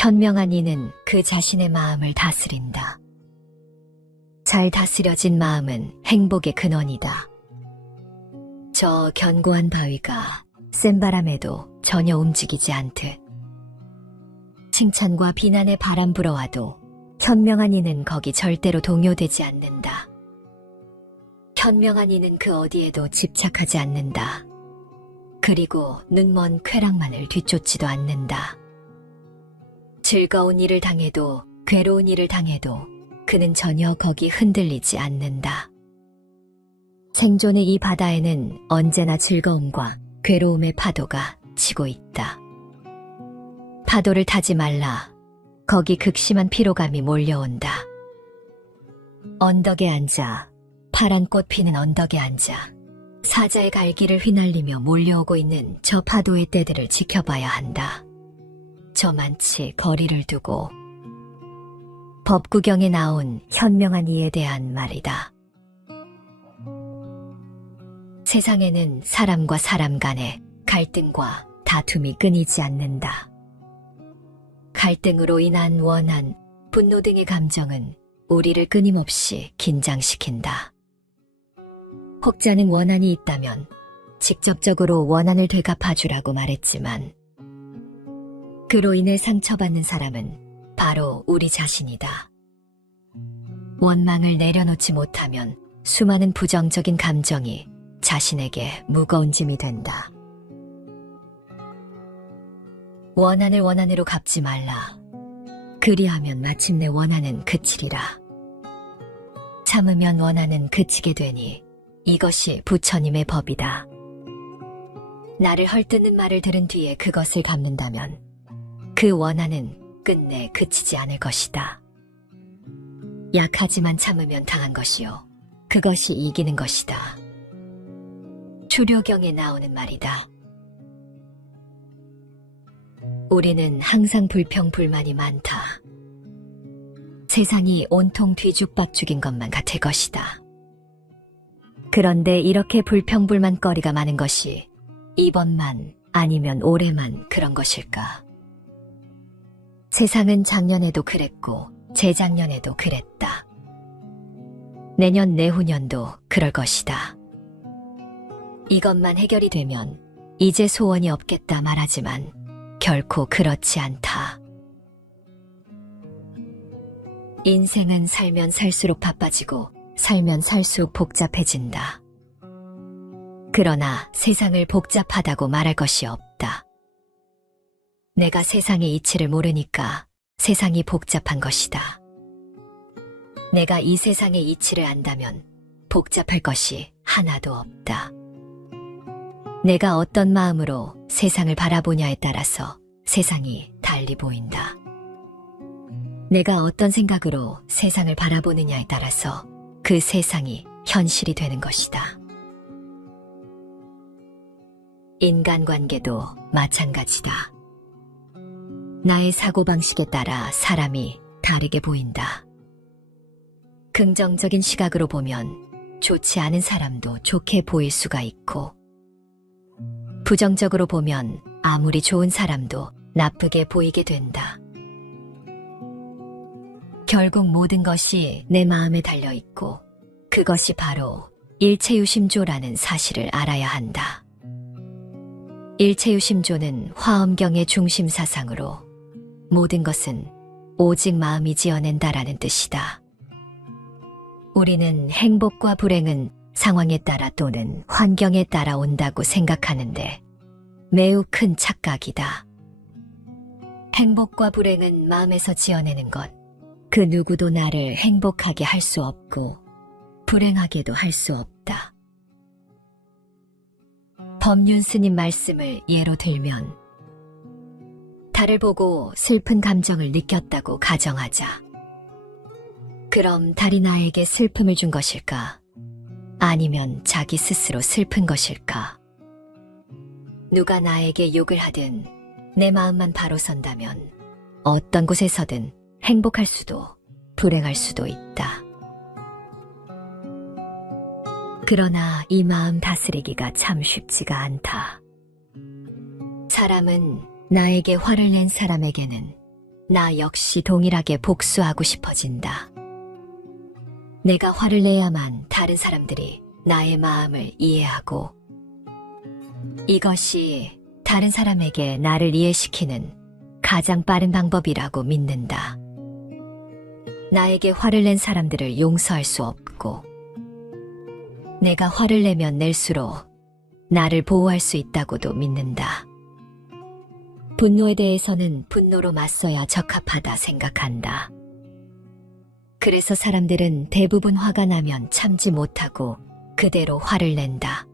현명한 이는 그 자신의 마음을 다스린다. 잘 다스려진 마음은 행복의 근원이다. 저 견고한 바위가 센 바람에도 전혀 움직이지 않듯 칭찬과 비난의 바람 불어와도 현명한 이는 거기 절대로 동요되지 않는다. 현명한 이는 그 어디에도 집착하지 않는다. 그리고 눈먼 쾌락만을 뒤쫓지도 않는다. 즐거운 일을 당해도 괴로운 일을 당해도 그는 전혀 거기 흔들리지 않는다. 생존의 이 바다에는 언제나 즐거움과 괴로움의 파도가 치고 있다. 파도를 타지 말라. 거기 극심한 피로감이 몰려온다. 언덕에 앉아, 파란 꽃 피는 언덕에 앉아 사자의 갈기를 휘날리며 몰려오고 있는 저 파도의 때들을 지켜봐야 한다. 저만치 거리를 두고 법구경에 나온 현명한 이에 대한 말이다. 세상에는 사람과 사람 간의 갈등과 다툼이 끊이지 않는다. 갈등으로 인한 원한, 분노 등의 감정은 우리를 끊임없이 긴장시킨다. 혹자는 원한이 있다면 직접적으로 원한을 되갚아주라고 말했지만 그로 인해 상처받는 사람은 바로 우리 자신이다. 원망을 내려놓지 못하면 수많은 부정적인 감정이 자신에게 무거운 짐이 된다. 원한을 원한으로 갚지 말라. 그리하면 마침내 원한은 그치리라. 참으면 원한은 그치게 되니 이것이 부처님의 법이다. 나를 헐뜯는 말을 들은 뒤에 그것을 갚는다면 그 원한은 끝내 그치지 않을 것이다. 약하지만 참으면 당한 것이요. 그것이 이기는 것이다. 추료경에 나오는 말이다. 우리는 항상 불평불만이 많다. 세상이 온통 뒤죽박죽인 것만 같을 것이다. 그런데 이렇게 불평불만거리가 많은 것이 이번만 아니면 올해만 그런 것일까? 세상은 작년에도 그랬고 재작년에도 그랬다. 내년 내후년도 그럴 것이다. 이것만 해결이 되면 이제 소원이 없겠다 말하지만 결코 그렇지 않다. 인생은 살면 살수록 바빠지고 살면 살수록 복잡해진다. 그러나 세상을 복잡하다고 말할 것이 없다. 내가 세상의 이치를 모르니까 세상이 복잡한 것이다. 내가 이 세상의 이치를 안다면 복잡할 것이 하나도 없다. 내가 어떤 마음으로 세상을 바라보냐에 따라서 세상이 달리 보인다. 내가 어떤 생각으로 세상을 바라보느냐에 따라서 그 세상이 현실이 되는 것이다. 인간관계도 마찬가지다. 나의 사고방식에 따라 사람이 다르게 보인다. 긍정적인 시각으로 보면 좋지 않은 사람도 좋게 보일 수가 있고, 부정적으로 보면 아무리 좋은 사람도 나쁘게 보이게 된다. 결국 모든 것이 내 마음에 달려있고 그것이 바로 일체유심조라는 사실을 알아야 한다. 일체유심조는 화엄경의 중심 사상으로 모든 것은 오직 마음이 지어낸다라는 뜻이다. 우리는 행복과 불행은 상황에 따라 또는 환경에 따라 온다고 생각하는데 매우 큰 착각이다. 행복과 불행은 마음에서 지어내는 것, 그 누구도 나를 행복하게 할 수 없고 불행하게도 할 수 없다. 법륜 스님 말씀을 예로 들면 달을 보고 슬픈 감정을 느꼈다고 가정하자. 그럼 달이 나에게 슬픔을 준 것일까? 아니면 자기 스스로 슬픈 것일까? 누가 나에게 욕을 하든 내 마음만 바로 선다면 어떤 곳에서든 행복할 수도 불행할 수도 있다. 그러나 이 마음 다스리기가 참 쉽지가 않다. 사람은 나에게 화를 낸 사람에게는 나 역시 동일하게 복수하고 싶어진다. 내가 화를 내야만 다른 사람들이 나의 마음을 이해하고, 이것이 다른 사람에게 나를 이해시키는 가장 빠른 방법이라고 믿는다. 나에게 화를 낸 사람들을 용서할 수 없고, 내가 화를 내면 낼수록 나를 보호할 수 있다고도 믿는다. 분노에 대해서는 분노로 맞서야 적합하다 생각한다. 그래서 사람들은 대부분 화가 나면 참지 못하고 그대로 화를 낸다.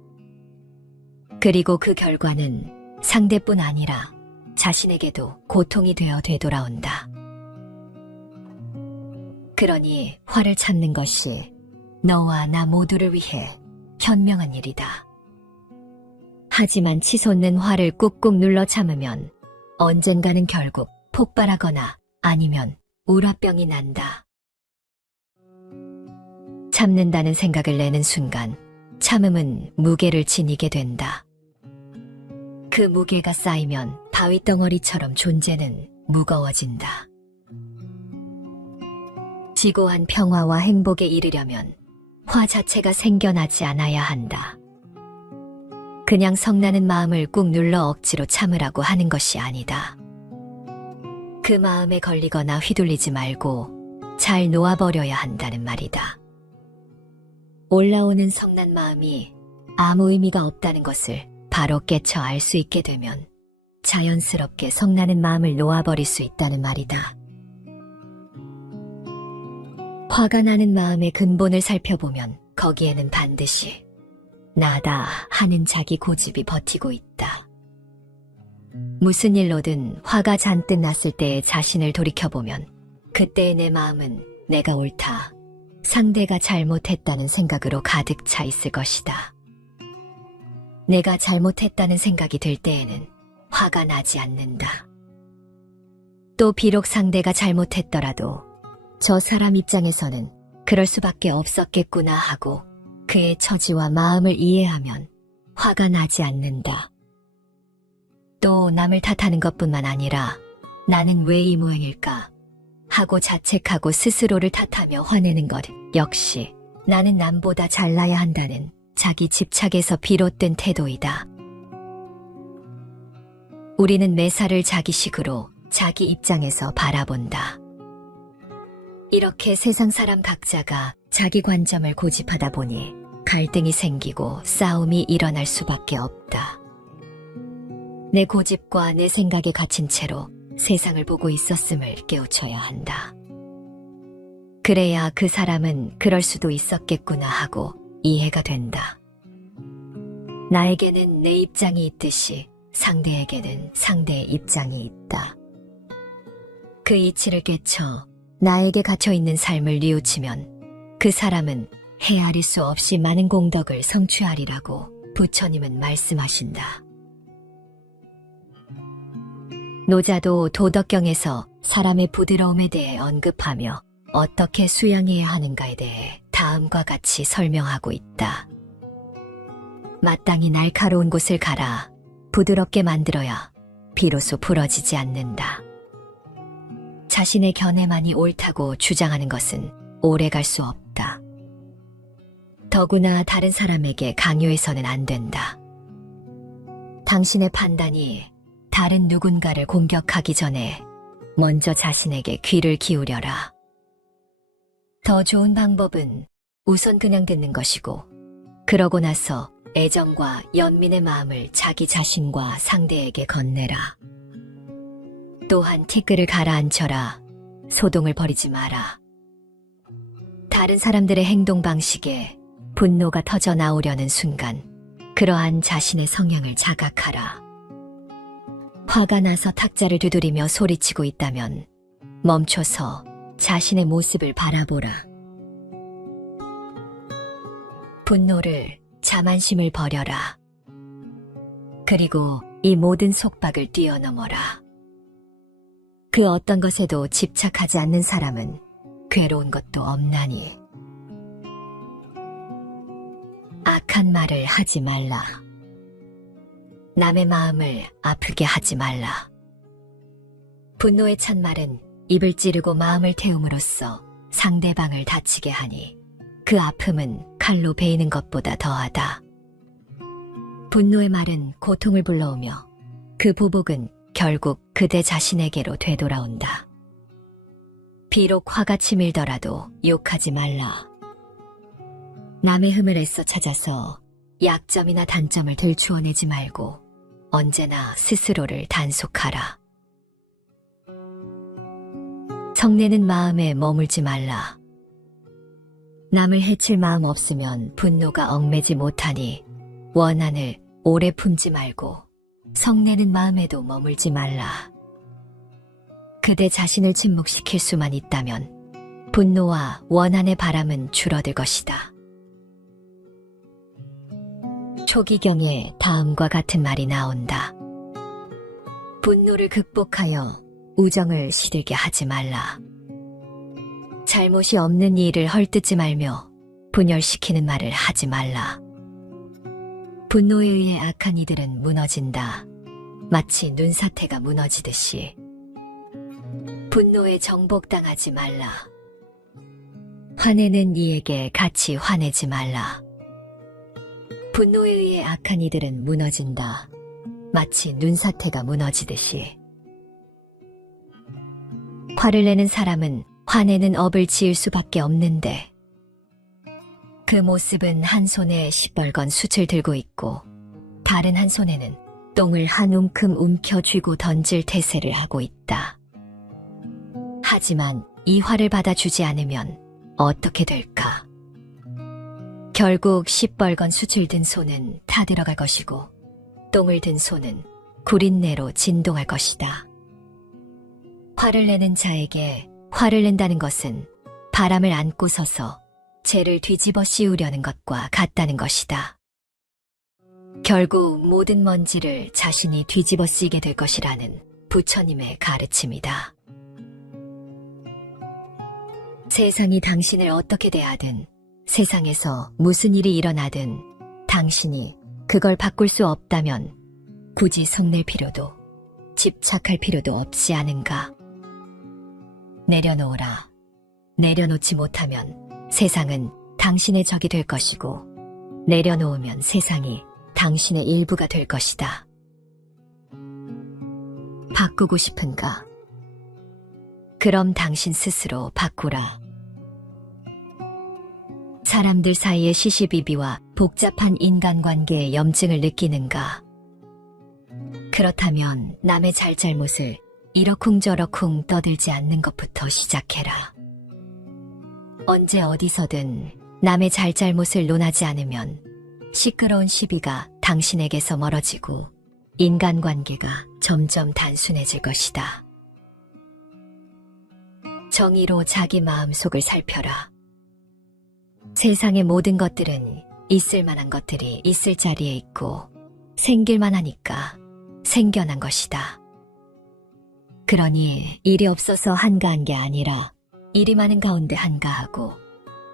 그리고 그 결과는 상대뿐 아니라 자신에게도 고통이 되어 되돌아온다. 그러니 화를 참는 것이 너와 나 모두를 위해 현명한 일이다. 하지만 치솟는 화를 꾹꾹 눌러 참으면 언젠가는 결국 폭발하거나 아니면 우라병이 난다. 참는다는 생각을 내는 순간 참음은 무게를 지니게 된다. 그 무게가 쌓이면 바위덩어리처럼 존재는 무거워진다. 지고한 평화와 행복에 이르려면 화 자체가 생겨나지 않아야 한다. 그냥 성나는 마음을 꾹 눌러 억지로 참으라고 하는 것이 아니다. 그 마음에 걸리거나 휘둘리지 말고 잘 놓아버려야 한다는 말이다. 올라오는 성난 마음이 아무 의미가 없다는 것을 바로 깨쳐 알 수 있게 되면 자연스럽게 성나는 마음을 놓아버릴 수 있다는 말이다. 화가 나는 마음의 근본을 살펴보면 거기에는 반드시 나다 하는 자기 고집이 버티고 있다. 무슨 일로든 화가 잔뜩 났을 때의 자신을 돌이켜보면 그때의 내 마음은 내가 옳다, 상대가 잘못했다는 생각으로 가득 차 있을 것이다. 내가 잘못했다는 생각이 들 때에는 화가 나지 않는다. 또 비록 상대가 잘못했더라도 저 사람 입장에서는 그럴 수밖에 없었겠구나 하고 그의 처지와 마음을 이해하면 화가 나지 않는다. 또 남을 탓하는 것뿐만 아니라 나는 왜 이 모양일까 하고 자책하고 스스로를 탓하며 화내는 것 역시 나는 남보다 잘나야 한다는 자기 집착에서 비롯된 태도이다. 우리는 매사를 자기식으로 자기 입장에서 바라본다. 이렇게 세상 사람 각자가 자기 관점을 고집하다 보니 갈등이 생기고 싸움이 일어날 수밖에 없다. 내 고집과 내 생각에 갇힌 채로 세상을 보고 있었음을 깨우쳐야 한다. 그래야 그 사람은 그럴 수도 있었겠구나 하고 이해가 된다. 나에게는 내 입장이 있듯이 상대에게는 상대의 입장이 있다. 그 이치를 깨쳐 나에게 갇혀있는 삶을 뉘우치면 그 사람은 헤아릴 수 없이 많은 공덕을 성취하리라고 부처님은 말씀하신다. 노자도 도덕경에서 사람의 부드러움에 대해 언급하며 어떻게 수양해야 하는가에 대해 다음과 같이 설명하고 있다. 마땅히 날카로운 곳을 갈아 부드럽게 만들어야 비로소 부러지지 않는다. 자신의 견해만이 옳다고 주장하는 것은 오래 갈 수 없다. 더구나 다른 사람에게 강요해서는 안 된다. 당신의 판단이 다른 누군가를 공격하기 전에 먼저 자신에게 귀를 기울여라. 더 좋은 방법은 우선 그냥 듣는 것이고, 그러고 나서 애정과 연민의 마음을 자기 자신과 상대에게 건네라. 또한 티끌을 가라앉혀라. 소동을 벌이지 마라. 다른 사람들의 행동 방식에 분노가 터져 나오려는 순간 그러한 자신의 성향을 자각하라. 화가 나서 탁자를 두드리며 소리치고 있다면 멈춰서 자신의 모습을 바라보라. 분노를, 자만심을 버려라. 그리고 이 모든 속박을 뛰어넘어라. 그 어떤 것에도 집착하지 않는 사람은 괴로운 것도 없나니. 악한 말을 하지 말라. 남의 마음을 아프게 하지 말라. 분노에 찬 말은 입을 찌르고 마음을 태움으로써 상대방을 다치게 하니 그 아픔은 칼로 베이는 것보다 더하다. 분노의 말은 고통을 불러오며 그 보복은 결국 그대 자신에게로 되돌아온다. 비록 화가 치밀더라도 욕하지 말라. 남의 흠을 애써 찾아서 약점이나 단점을 들추어내지 말고 언제나 스스로를 단속하라. 성내는 마음에 머물지 말라. 남을 해칠 마음 없으면 분노가 얽매지 못하니 원한을 오래 품지 말고 성내는 마음에도 머물지 말라. 그대 자신을 침묵시킬 수만 있다면 분노와 원한의 바람은 줄어들 것이다. 초기경에 다음과 같은 말이 나온다. 분노를 극복하여 우정을 시들게 하지 말라. 잘못이 없는 일을 헐뜯지 말며 분열시키는 말을 하지 말라. 분노에 의해 악한 이들은 무너진다. 마치 눈사태가 무너지듯이. 분노에 정복당하지 말라. 화내는 이에게 같이 화내지 말라. 분노에 의해 악한 이들은 무너진다. 마치 눈사태가 무너지듯이. 화를 내는 사람은 화내는 업을 지을 수밖에 없는데 그 모습은 한 손에 시뻘건 숯을 들고 있고 다른 한 손에는 똥을 한 움큼 움켜 쥐고 던질 태세를 하고 있다. 하지만 이 화를 받아주지 않으면 어떻게 될까? 결국 시뻘건 숯을 든 손은 타들어갈 것이고 똥을 든 손은 구린내로 진동할 것이다. 화를 내는 자에게 화를 낸다는 것은 바람을 안고 서서 죄를 뒤집어 씌우려는 것과 같다는 것이다. 결국 모든 먼지를 자신이 뒤집어 쓰게 될 것이라는 부처님의 가르침이다. 세상이 당신을 어떻게 대하든 세상에서 무슨 일이 일어나든 당신이 그걸 바꿀 수 없다면 굳이 성낼 필요도 집착할 필요도 없지 않은가? 내려놓으라. 내려놓지 못하면 세상은 당신의 적이 될 것이고 내려놓으면 세상이 당신의 일부가 될 것이다. 바꾸고 싶은가? 그럼 당신 스스로 바꾸라. 사람들 사이의 시시비비와 복잡한 인간관계의 염증을 느끼는가? 그렇다면 남의 잘잘못을 이러쿵저러쿵 떠들지 않는 것부터 시작해라. 언제 어디서든 남의 잘잘못을 논하지 않으면 시끄러운 시비가 당신에게서 멀어지고 인간관계가 점점 단순해질 것이다. 정의로 자기 마음속을 살펴라. 세상의 모든 것들은 있을 만한 것들이 있을 자리에 있고 생길만 하니까 생겨난 것이다. 그러니 일이 없어서 한가한 게 아니라 일이 많은 가운데 한가하고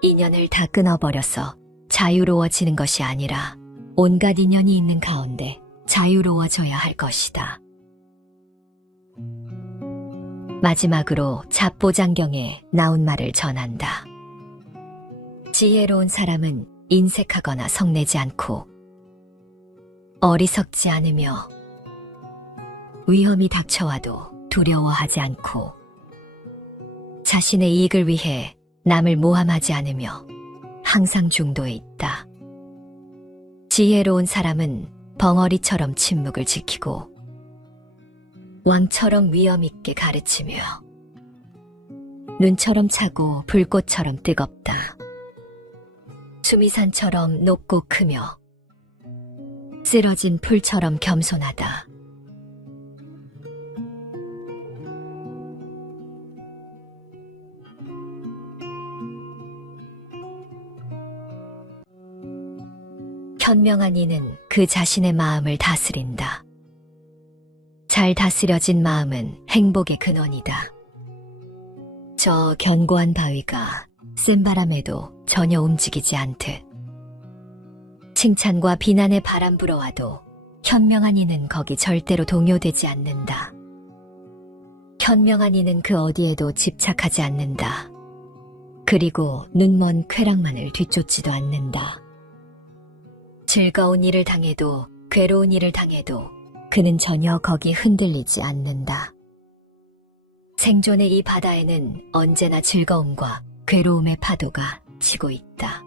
인연을 다 끊어버려서 자유로워지는 것이 아니라 온갖 인연이 있는 가운데 자유로워져야 할 것이다. 마지막으로 잡보장경에 나온 말을 전한다. 지혜로운 사람은 인색하거나 성내지 않고 어리석지 않으며 위험이 닥쳐와도 두려워하지 않고 자신의 이익을 위해 남을 모함하지 않으며 항상 중도에 있다. 지혜로운 사람은 벙어리처럼 침묵을 지키고 왕처럼 위험 있게 가르치며 눈처럼 차고 불꽃처럼 뜨겁다. 수미산처럼 높고 크며 쓰러진 풀처럼 겸손하다. 현명한 이는 그 자신의 마음을 다스린다. 잘 다스려진 마음은 행복의 근원이다. 저 견고한 바위가 센 바람에도 전혀 움직이지 않듯 칭찬과 비난의 바람 불어와도 현명한 이는 거기 절대로 동요되지 않는다. 현명한 이는 그 어디에도 집착하지 않는다. 그리고 눈먼 쾌락만을 뒤쫓지도 않는다. 즐거운 일을 당해도 괴로운 일을 당해도 그는 전혀 거기 흔들리지 않는다. 생존의 이 바다에는 언제나 즐거움과 괴로움의 파도가 치고 있다.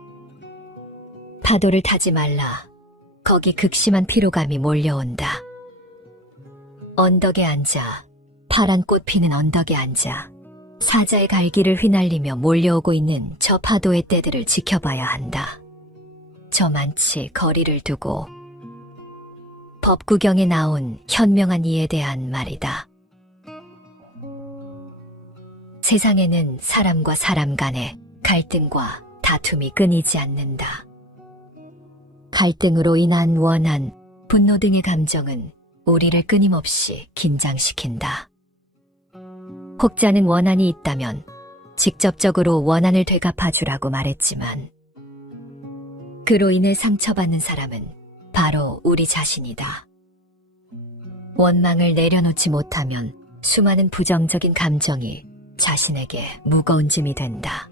파도를 타지 말라. 거기 극심한 피로감이 몰려온다. 언덕에 앉아, 파란 꽃 피는 언덕에 앉아 사자의 갈기를 휘날리며 몰려오고 있는 저 파도의 때들을 지켜봐야 한다. 저만치 거리를 두고 법구경에 나온 현명한 이에 대한 말이다. 세상에는 사람과 사람 간의 갈등과 다툼이 끊이지 않는다. 갈등으로 인한 원한, 분노 등의 감정은 우리를 끊임없이 긴장시킨다. 혹자는 원한이 있다면 직접적으로 원한을 되갚아주라고 말했지만 그로 인해 상처받는 사람은 바로 우리 자신이다. 원망을 내려놓지 못하면 수많은 부정적인 감정이 자신에게 무거운 짐이 된다.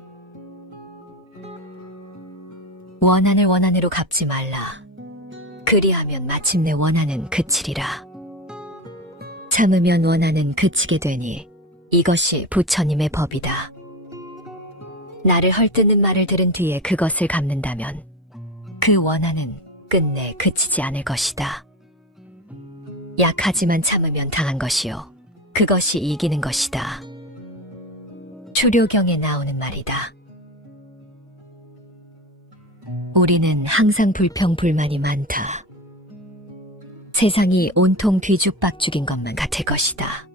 원한을 원한으로 갚지 말라. 그리하면 마침내 원한은 그치리라. 참으면 원한은 그치게 되니 이것이 부처님의 법이다. 나를 헐뜯는 말을 들은 뒤에 그것을 갚는다면 그 원한은 끝내 그치지 않을 것이다. 약하지만 참으면 당한 것이요. 그것이 이기는 것이다. 추료경에 나오는 말이다. 우리는 항상 불평불만이 많다. 세상이 온통 뒤죽박죽인 것만 같을 것이다.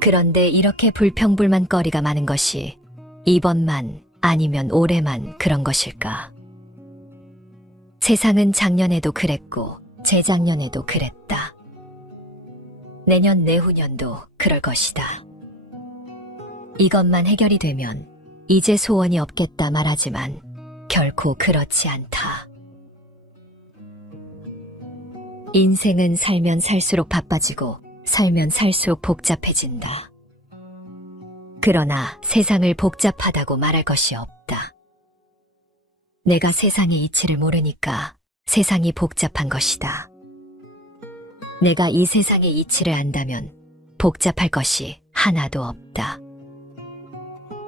그런데 이렇게 불평불만거리가 많은 것이 이번만 아니면 올해만 그런 것일까? 세상은 작년에도 그랬고 재작년에도 그랬다. 내년 내후년도 그럴 것이다. 이것만 해결이 되면 이제 소원이 없겠다 말하지만 결코 그렇지 않다. 인생은 살면 살수록 바빠지고 살면 살수록 복잡해진다. 그러나 세상을 복잡하다고 말할 것이 없다. 내가 세상의 이치를 모르니까 세상이 복잡한 것이다. 내가 이 세상의 이치를 안다면 복잡할 것이 하나도 없다.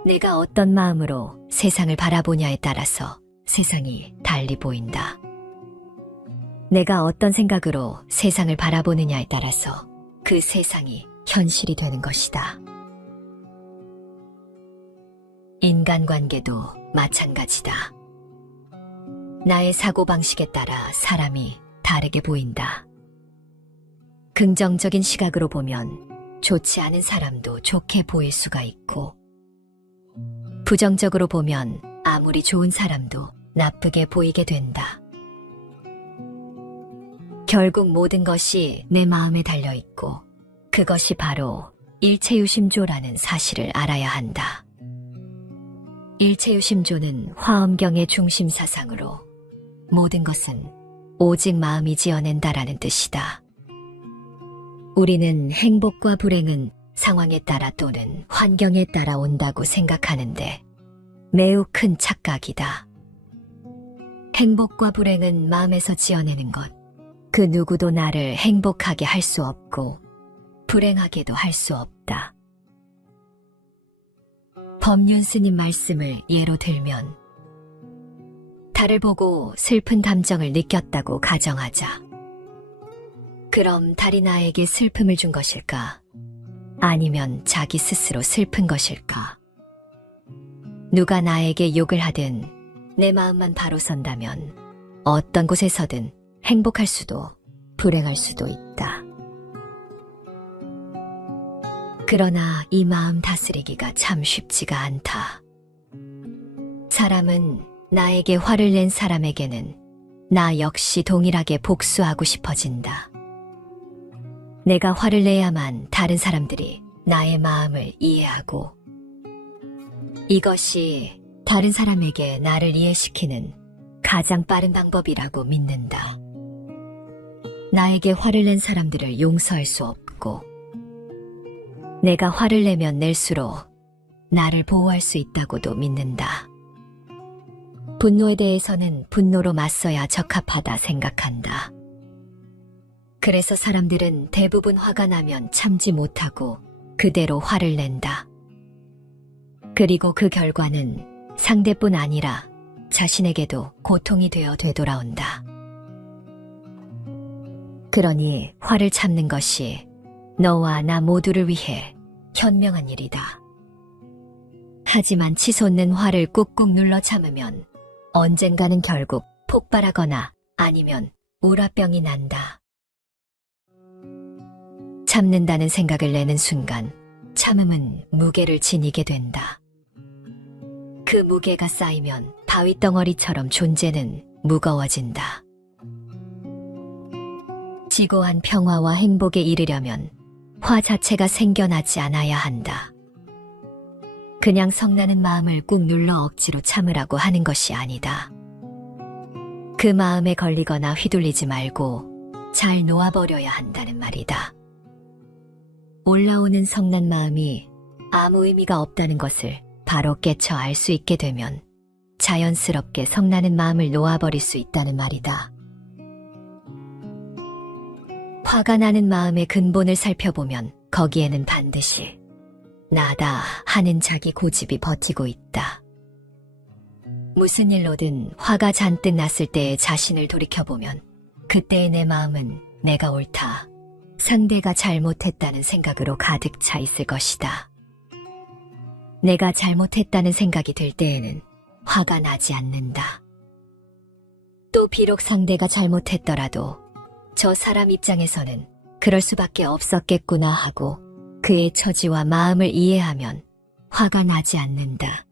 내가 어떤 마음으로 세상을 바라보냐에 따라서 세상이 달리 보인다. 내가 어떤 생각으로 세상을 바라보느냐에 따라서 그 세상이 현실이 되는 것이다. 인간관계도 마찬가지다. 나의 사고방식에 따라 사람이 다르게 보인다. 긍정적인 시각으로 보면 좋지 않은 사람도 좋게 보일 수가 있고, 부정적으로 보면 아무리 좋은 사람도 나쁘게 보이게 된다. 결국 모든 것이 내 마음에 달려있고 그것이 바로 일체유심조라는 사실을 알아야 한다. 일체유심조는 화엄경의 중심 사상으로 모든 것은 오직 마음이 지어낸다라는 뜻이다. 우리는 행복과 불행은 상황에 따라 또는 환경에 따라 온다고 생각하는데 매우 큰 착각이다. 행복과 불행은 마음에서 지어내는 것, 그 누구도 나를 행복하게 할 수 없고 불행하게도 할 수 없다. 법륜 스님 말씀을 예로 들면 달을 보고 슬픈 감정을 느꼈다고 가정하자. 그럼 달이 나에게 슬픔을 준 것일까? 아니면 자기 스스로 슬픈 것일까? 누가 나에게 욕을 하든 내 마음만 바로 선다면 어떤 곳에서든 행복할 수도 불행할 수도 있다. 그러나 이 마음 다스리기가 참 쉽지가 않다. 사람은 나에게 화를 낸 사람에게는 나 역시 동일하게 복수하고 싶어진다. 내가 화를 내야만 다른 사람들이 나의 마음을 이해하고 이것이 다른 사람에게 나를 이해시키는 가장 빠른 방법이라고 믿는다. 나에게 화를 낸 사람들을 용서할 수 없고 내가 화를 내면 낼수록 나를 보호할 수 있다고도 믿는다. 분노에 대해서는 분노로 맞서야 적합하다 생각한다. 그래서 사람들은 대부분 화가 나면 참지 못하고 그대로 화를 낸다. 그리고 그 결과는 상대뿐 아니라 자신에게도 고통이 되어 되돌아온다. 그러니 화를 참는 것이 너와 나 모두를 위해 현명한 일이다. 하지만 치솟는 화를 꾹꾹 눌러 참으면 언젠가는 결국 폭발하거나 아니면 우라병이 난다. 참는다는 생각을 내는 순간 참음은 무게를 지니게 된다. 그 무게가 쌓이면 바위덩어리처럼 존재는 무거워진다. 지고한 평화와 행복에 이르려면 화 자체가 생겨나지 않아야 한다. 그냥 성나는 마음을 꾹 눌러 억지로 참으라고 하는 것이 아니다. 그 마음에 걸리거나 휘둘리지 말고 잘 놓아버려야 한다는 말이다. 올라오는 성난 마음이 아무 의미가 없다는 것을 바로 깨쳐 알 수 있게 되면 자연스럽게 성나는 마음을 놓아버릴 수 있다는 말이다. 화가 나는 마음의 근본을 살펴보면 거기에는 반드시 나다 하는 자기 고집이 버티고 있다. 무슨 일로든 화가 잔뜩 났을 때의 자신을 돌이켜보면 그때의 내 마음은 내가 옳다, 상대가 잘못했다는 생각으로 가득 차 있을 것이다. 내가 잘못했다는 생각이 들 때에는 화가 나지 않는다. 또 비록 상대가 잘못했더라도 저 사람 입장에서는 그럴 수밖에 없었겠구나 하고 그의 처지와 마음을 이해하면 화가 나지 않는다.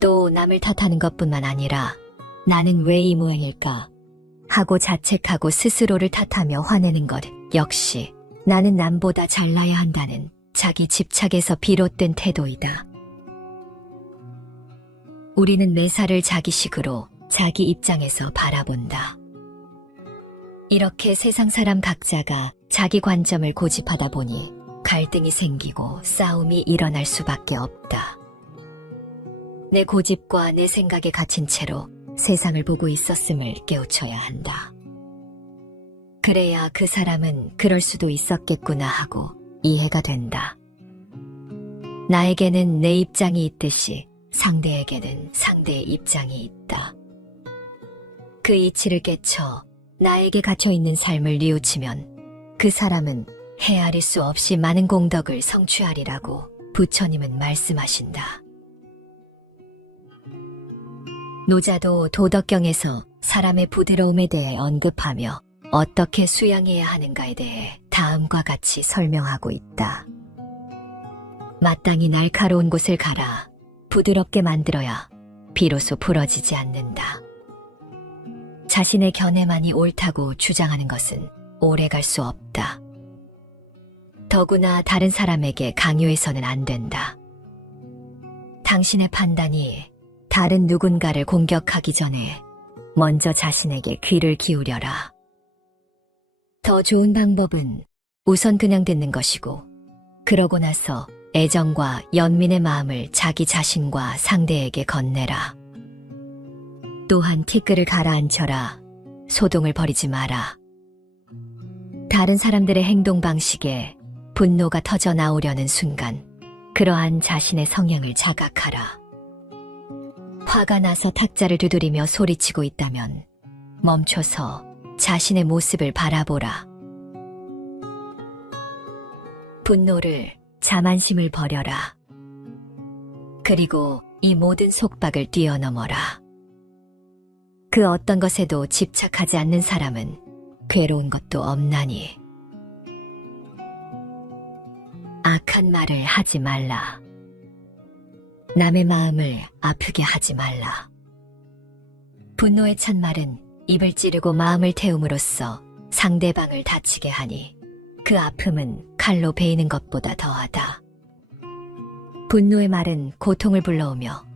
또 남을 탓하는 것뿐만 아니라 나는 왜 이 모양일까 하고 자책하고 스스로를 탓하며 화내는 것 역시 나는 남보다 잘나야 한다는 자기 집착에서 비롯된 태도이다. 우리는 매사를 자기식으로 자기 입장에서 바라본다. 이렇게 세상 사람 각자가 자기 관점을 고집하다 보니 갈등이 생기고 싸움이 일어날 수밖에 없다. 내 고집과 내 생각에 갇힌 채로 세상을 보고 있었음을 깨우쳐야 한다. 그래야 그 사람은 그럴 수도 있었겠구나 하고 이해가 된다. 나에게는 내 입장이 있듯이 상대에게는 상대의 입장이 있다. 그 이치를 깨쳐 나에게 갇혀있는 삶을 뉘우치면 그 사람은 헤아릴 수 없이 많은 공덕을 성취하리라고 부처님은 말씀하신다. 노자도 도덕경에서 사람의 부드러움에 대해 언급하며 어떻게 수양해야 하는가에 대해 다음과 같이 설명하고 있다. 마땅히 날카로운 곳을 갈아 부드럽게 만들어야 비로소 부러지지 않는다. 자신의 견해만이 옳다고 주장하는 것은 오래 갈 수 없다. 더구나 다른 사람에게 강요해서는 안 된다. 당신의 판단이 다른 누군가를 공격하기 전에 먼저 자신에게 귀를 기울여라. 더 좋은 방법은 우선 그냥 듣는 것이고, 그러고 나서 애정과 연민의 마음을 자기 자신과 상대에게 건네라. 또한 티끌을 가라앉혀라. 소동을 벌이지 마라. 다른 사람들의 행동 방식에 분노가 터져 나오려는 순간 그러한 자신의 성향을 자각하라. 화가 나서 탁자를 두드리며 소리치고 있다면 멈춰서 자신의 모습을 바라보라. 분노를, 자만심을 버려라. 그리고 이 모든 속박을 뛰어넘어라. 그 어떤 것에도 집착하지 않는 사람은 괴로운 것도 없나니. 악한 말을 하지 말라. 남의 마음을 아프게 하지 말라. 분노에 찬 말은 입을 찌르고 마음을 태움으로써 상대방을 다치게 하니 그 아픔은 칼로 베이는 것보다 더하다. 분노의 말은 고통을 불러오며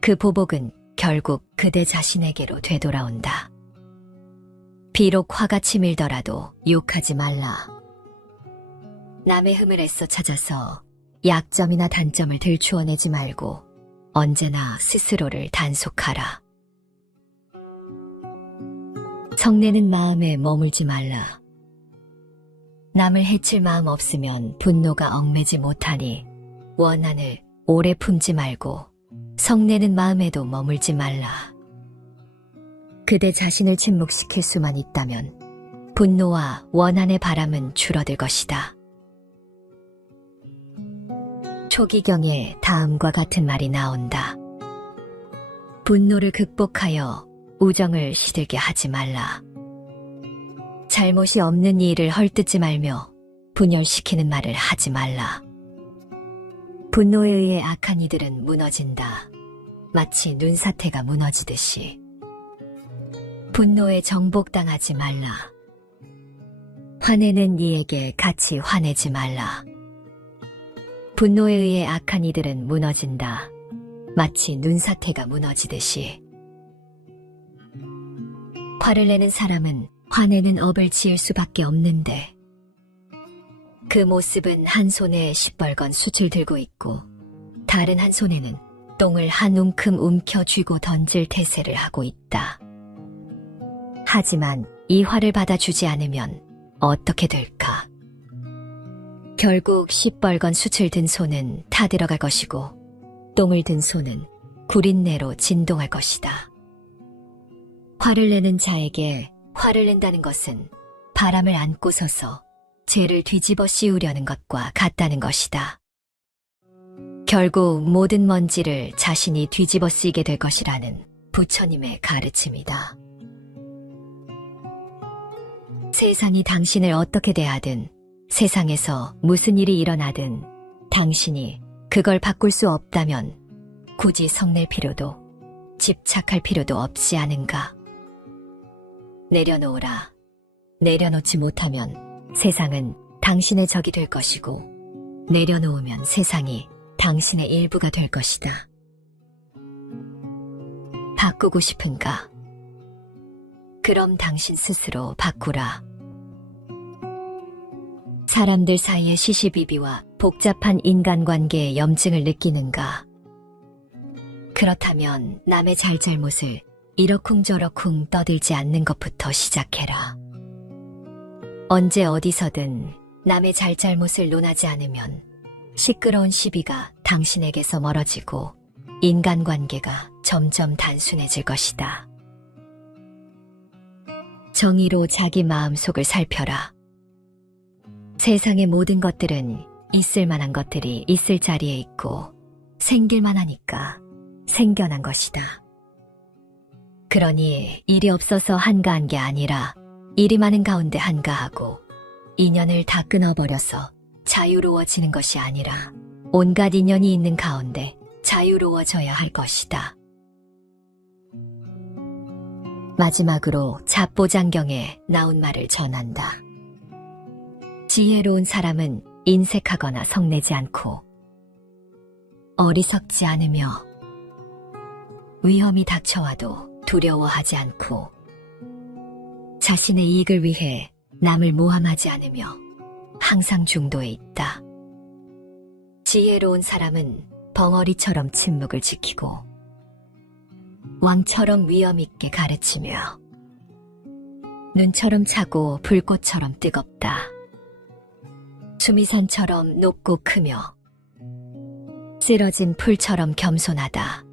그 보복은 결국 그대 자신에게로 되돌아온다. 비록 화가 치밀더라도 욕하지 말라. 남의 흠을 애써 찾아서 약점이나 단점을 들추어내지 말고 언제나 스스로를 단속하라. 성내는 마음에 머물지 말라. 남을 해칠 마음 없으면 분노가 얽매지 못하니 원한을 오래 품지 말고 성내는 마음에도 머물지 말라. 그대 자신을 침묵시킬 수만 있다면 분노와 원한의 바람은 줄어들 것이다. 초기경에 다음과 같은 말이 나온다. 분노를 극복하여 우정을 시들게 하지 말라. 잘못이 없는 일을 헐뜯지 말며 분열시키는 말을 하지 말라. 분노에 의해 악한 이들은 무너진다. 마치 눈사태가 무너지듯이. 분노에 정복당하지 말라. 화내는 이에게 같이 화내지 말라. 분노에 의해 악한 이들은 무너진다. 마치 눈사태가 무너지듯이. 화를 내는 사람은 화내는 업을 지을 수밖에 없는데 그 모습은 한 손에 시뻘건 숯을 들고 있고 다른 한 손에는 똥을 한 움큼 움켜쥐고 던질 태세를 하고 있다. 하지만 이 화를 받아주지 않으면 어떻게 될까? 결국 시뻘건 숯을 든 손은 타들어갈 것이고 똥을 든 손은 구린내로 진동할 것이다. 화를 내는 자에게 화를 낸다는 것은 바람을 안고 서서 죄를 뒤집어 씌우려는 것과 같다는 것이다. 결국 모든 먼지를 자신이 뒤집어 쓰게 될 것이라는 부처님의 가르침이다. 세상이 당신을 어떻게 대하든 세상에서 무슨 일이 일어나든 당신이 그걸 바꿀 수 없다면 굳이 성낼 필요도 집착할 필요도 없지 않은가? 내려놓으라. 내려놓지 못하면 세상은 당신의 적이 될 것이고 내려놓으면 세상이 당신의 일부가 될 것이다. 바꾸고 싶은가? 그럼 당신 스스로 바꾸라. 사람들 사이의 시시비비와 복잡한 인간관계의 염증을 느끼는가? 그렇다면 남의 잘잘못을 이러쿵저러쿵 떠들지 않는 것부터 시작해라. 언제 어디서든 남의 잘잘못을 논하지 않으면 시끄러운 시비가 당신에게서 멀어지고 인간관계가 점점 단순해질 것이다. 정의로 자기 마음속을 살펴라. 세상의 모든 것들은 있을 만한 것들이 있을 자리에 있고 생길만 하니까 생겨난 것이다. 그러니 일이 없어서 한가한 게 아니라 일이 많은 가운데 한가하고 인연을 다 끊어버려서 자유로워지는 것이 아니라 온갖 인연이 있는 가운데 자유로워져야 할 것이다. 마지막으로 잡보장경에 나온 말을 전한다. 지혜로운 사람은 인색하거나 성내지 않고 어리석지 않으며 위험이 닥쳐와도 두려워하지 않고 자신의 이익을 위해 남을 모함하지 않으며 항상 중도에 있다. 지혜로운 사람은 벙어리처럼 침묵을 지키고 왕처럼 위험 있게 가르치며 눈처럼 차고 불꽃처럼 뜨겁다. 수미산처럼 높고 크며 쓰러진 풀처럼 겸손하다.